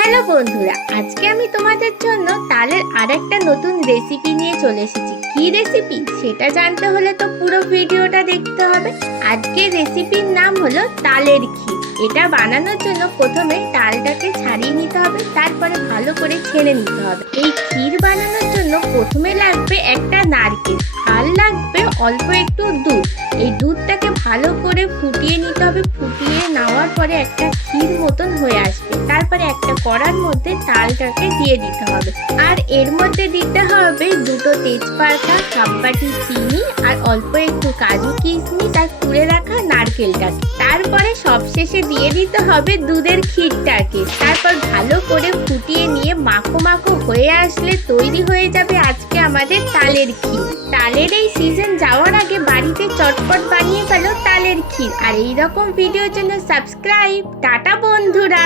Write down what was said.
Hello বন্ধুরা, আজকে আমি তোমাদের জন্য তালের আরেকটা নতুন রেসিপি নিয়ে চলে এসেছি। কি রেসিপি সেটা জানতে হলে তো পুরো ভিডিওটা দেখতে হবে। আজকের রেসিপির নাম হলো তালের ক্ষীর। এটা বানানোর জন্য প্রথমে তালটাকে ছাড়িয়ে নিতে হবে, তারপরে ভালো করে ছেড়ে নিতে হবে। এই ক্ষীর বানানোর জন্য প্রথমে লাগবে একটা নারকেল, আর লাগবে অল্প একটু দুধ। এই দুধটাকে ভালো করে ফুটিয়ে নিতে হবে। ফুটিয়ে নেওয়ার পরে একটা ক্ষীর মতন হয়ে আসবে। তারপরে একটা কড়ার মধ্যে তালটাকে দিয়ে দিতে হবে, আর এর মধ্যে দিতে হবে দুটো তেজপাতা, হাফ বাটি চিনি, আর অল্প একটু কাজু কিশমিশ, আর কুড়ে রাখা নারকেলটাকে। তারপরে সবশেষে দিয়ে দিতে হবে দুধের ক্ষীরটাকে। তারপর ভালো করে ফুটিয়ে নিয়ে মাখো মাখো হয়ে আসলে তৈরি হয়ে যাবে আজকে আমাদের তালের ক্ষীর। তালের এই সিজন যাওয়ার আগে বাড়িতে চটপট বানিয়ে ফেলো তালের ক্ষীর। আর এইরকম ভিডিওর জন্য সাবস্ক্রাইব। টাটা বন্ধুরা।